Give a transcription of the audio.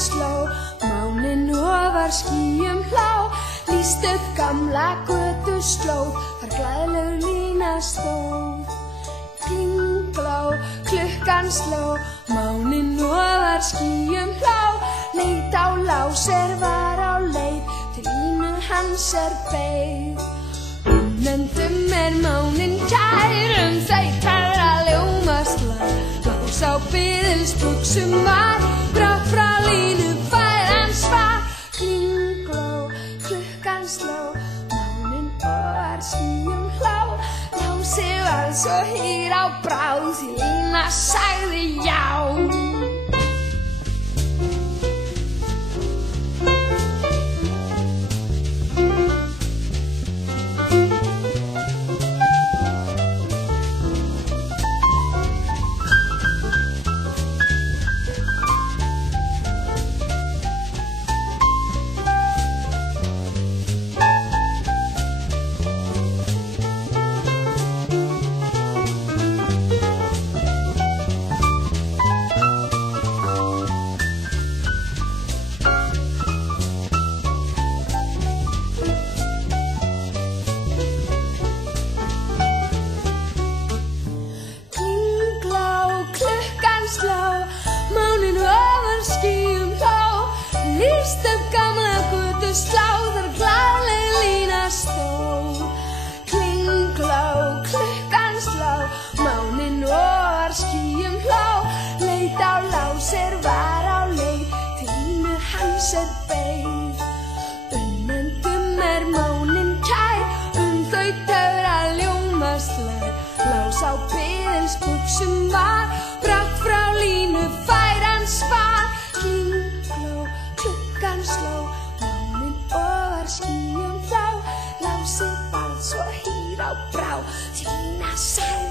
sló, máninn ofar skýjum hlá, lýst upp gamla götuslóð, þar glaðleg lína stóð. Klingló, klukkan sló, máninn ofar skýjum hlá, leit á Lás var á leið, til línu hans beið. Unnendum máninn kær, þau tæra ljómast lag, Lás á biðilsbuxum var, brátt frá línu fær hann svar. Klingló, klukkan sló, máninn ofar skýjum hlá, Lási var svo hýr á bráð, því Lína sagði já. Máninn ofar skýjum hlá, lýst upp gamla götuslá, þar glaðleg lína stóð. Klingló, klukkan sló, máninn ofar skýjum hlá, leit á Lás var á leið, til línu hans beið. Unnendum máninn kær, þau töfra ljómast lær, Lás á biðilsbuxum var, brátt frá línu fær hann svar. Klingló, klukkan sló, máninn ofar skýjum hlá, Lási varð svo hýr á brá, því Lína sagði